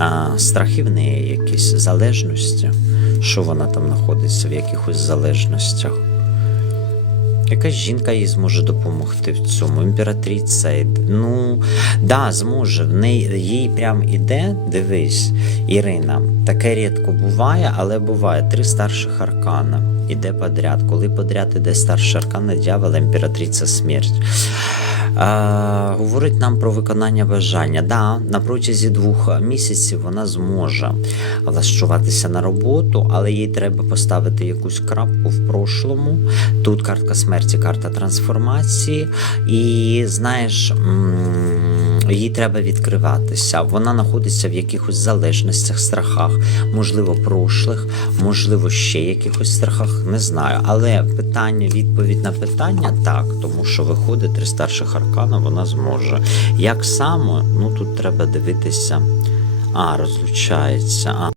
а, страхи в неї якісь залежності. Що вона там знаходиться в якихось залежностях? Якась жінка їй зможе допомогти в цьому. Імператриця, ну да, зможе. В неї їй прям іде, дивись, Ірина. Таке рідко буває, але буває три старших аркана. Іде подряд. Коли подряд іде старший аркан, дьявола, імператриця смерть. Говорить нам про виконання бажання. Да, на протязі двох місяців вона зможе влаштуватися на роботу, але їй треба поставити якусь крапку в прошлому. Тут картка смерті, карта трансформації. І знаєш. м, Їй треба відкриватися. Вона знаходиться в якихось залежностях, страхах, можливо, прошлих, можливо, ще якихось страхах, не знаю. Але питання, відповідь на питання так, тому що виходить три старших аркана, вона зможе. Як саме, ну тут треба дивитися. А, розлучається. А.